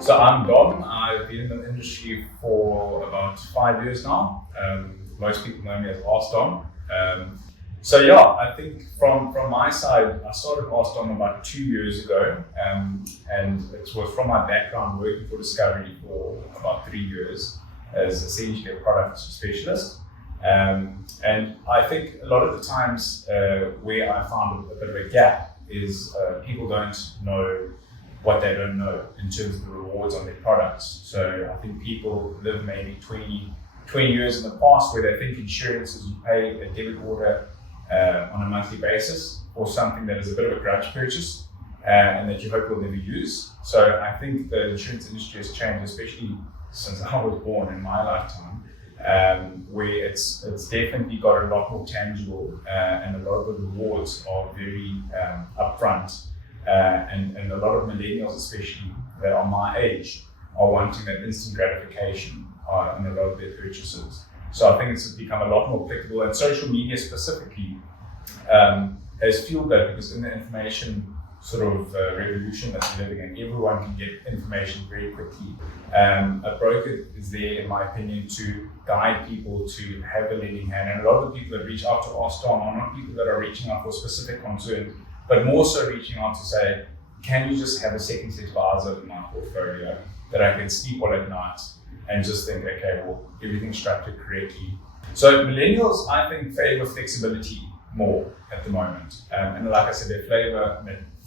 So I'm Dom. I've been in the industry for about 5 years now. Most people know me as Ask Dom. I think from my side, I started Ask Dom about 2 years ago, and it was from my background working for Discovery for about 3 years as essentially a product specialist. And I think a lot of the times where I found a bit of a gap is people don't know what they don't know in terms of the rewards on their products. So I think people live maybe 20 years in the past where they think insurance is you pay a debit order on a monthly basis for something that is a bit of a grudge purchase and that you hope you'll never use. So I think the insurance industry has changed, especially since I was born in my lifetime, where it's definitely got a lot more tangible and a lot of the rewards are very upfront. And a lot of millennials, especially that are my age, are wanting that instant gratification in a lot of their purchases. So I think it's become a lot more applicable, and social media specifically has fueled that, because in the information sort of revolution that we're living in, everyone can get information very quickly. A broker is there, in my opinion, to guide people to have a lending hand. And a lot of the people that reach out to Ask Dom are not people that are reaching out for specific concerns, but more so reaching out to say, can you just have a second set of eyes over my portfolio that I can sleep well at night and just think, okay, well, everything's structured correctly. So millennials, I think, favor flexibility more at the moment. And like I said, they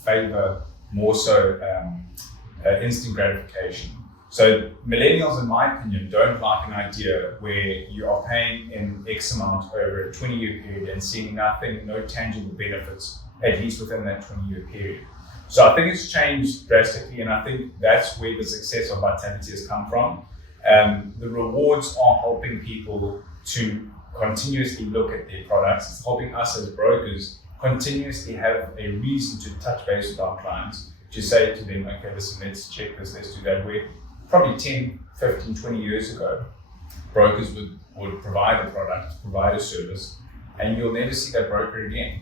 favor more so instant gratification. So millennials, in my opinion, don't like an idea where you are paying in X amount over a 20-year period and seeing nothing, no tangible benefits, at least within that 20-year period. So I think it's changed drastically, and I think that's where the success of Vitality has come from. The rewards are helping people to continuously look at their products. It's helping us as brokers continuously have a reason to touch base with our clients, to say to them, okay, listen, let's check this, let's do that. Where probably 10, 15, 20 years ago, brokers would provide a product, provide a service, and you'll never see that broker again.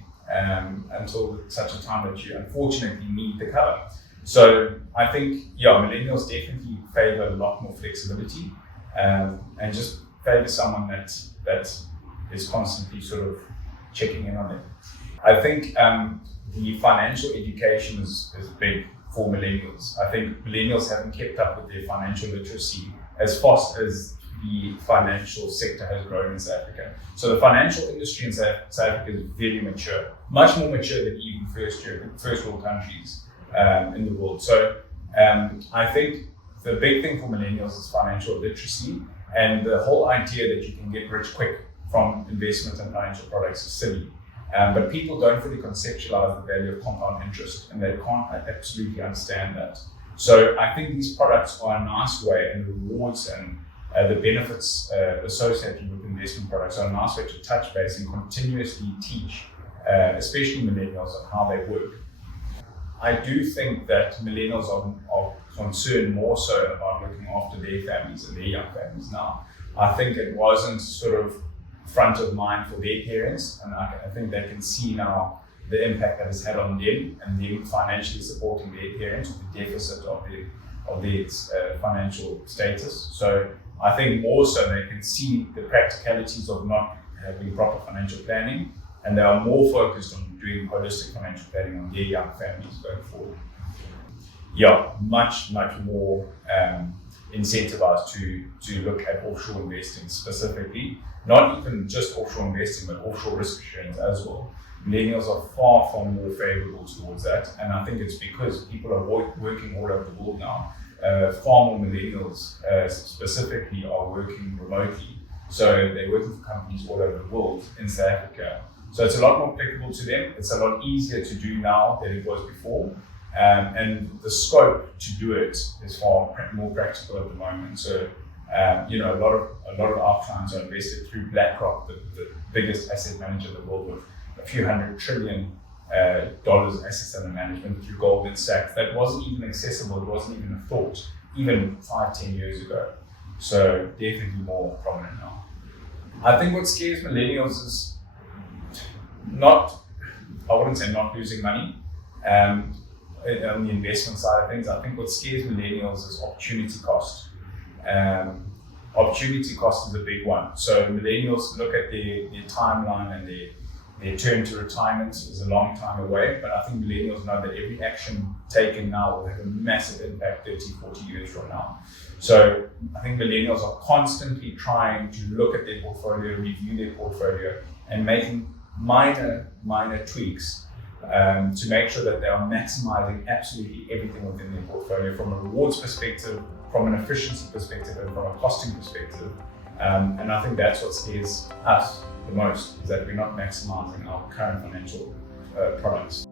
Until such a time that you unfortunately need the cover. So I think, millennials definitely favor a lot more flexibility and just favor someone that is constantly sort of checking in on them. I think the financial education is big for millennials. I think millennials haven't kept up with their financial literacy as fast as the financial sector has grown in South Africa. So the financial industry in South Africa is very mature, much more mature than even first world countries in the world. So I think the big thing for millennials is financial literacy, and the whole idea that you can get rich quick from investment and financial products is silly. But people don't fully conceptualize the value of compound interest, and they can't absolutely understand that. So I think these products are a nice way, and the rewards and the benefits associated with investment products are a nice way to touch base and continuously teach, especially millennials, on how they work. I do think that millennials are concerned more so about looking after their families and their young families now. I think it wasn't sort of front of mind for their parents, and I think they can see now the impact that it's had on them, and them financially supporting their parents with the deficit of their financial status. So I think more so they can see the practicalities of not having proper financial planning, and they are more focused on doing holistic financial planning on their young families going forward. Much more incentivized to look at offshore investing specifically, not even just offshore investing, but offshore risk assurance as well. Millennials are far more favorable towards that, and I think it's because people are working all over the world now. Far more millennials specifically are working remotely. So they're working for companies all over the world in South Africa. So it's a lot more applicable to them. It's a lot easier to do now than it was before. And the scope to do it is far more practical at the moment. So, a lot of our clients are invested through BlackRock, the biggest asset manager in the world, with a few $100 trillion assets under management, through Goldman Sachs. That wasn't even accessible. It wasn't even a thought, even 5-10 years ago. So definitely more prominent now. I think what scares millennials is I wouldn't say not losing money. on the investment side of things, I think what scares millennials is opportunity cost. Opportunity cost is a big one. So millennials look at their timeline and their turn to retirement is a long time away, but I think millennials know that every action taken now will have a massive impact 30, 40 years from now. So I think millennials are constantly trying to look at their portfolio, review their portfolio, and making minor tweaks to make sure that they are maximizing absolutely everything within their portfolio from a rewards perspective, from an efficiency perspective, and from a costing perspective. And I think that's what scares us the most, is that we're not maximizing our current financial products.